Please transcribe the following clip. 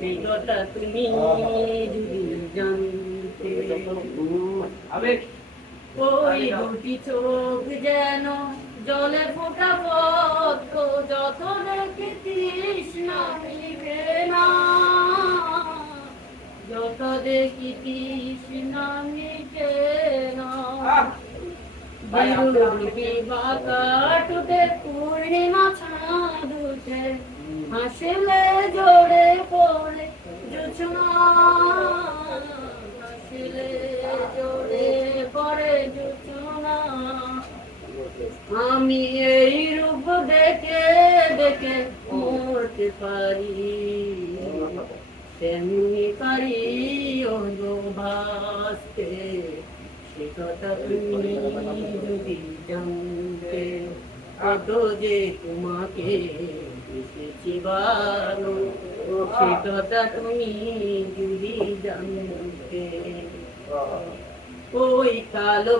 সেই কথা তুমি যদি জানতে। ওই দুটি চোখ যেন জলে ফোটা পদ্ম, যত দেখি তৃষ্ণা মিটে না, যত দেখি তৃষ্ণা মিটে না। বিরূপী বাঁকাটুতে পূর্ণিমা চাঁদ উঠে, হাসিলে জোরে পড়ে জোছনা, হাসিলে জোরে পড়ে জোছনা। আমি এই রূপ দেখে দেখে মরতে পারি, তেমনি পারি ভাসতে। সে কথা তুমি যদি জানতে, কত যে তোমাকে এসেছি ভালো, সে কথা তুমি যদি জানতে। ওই কালো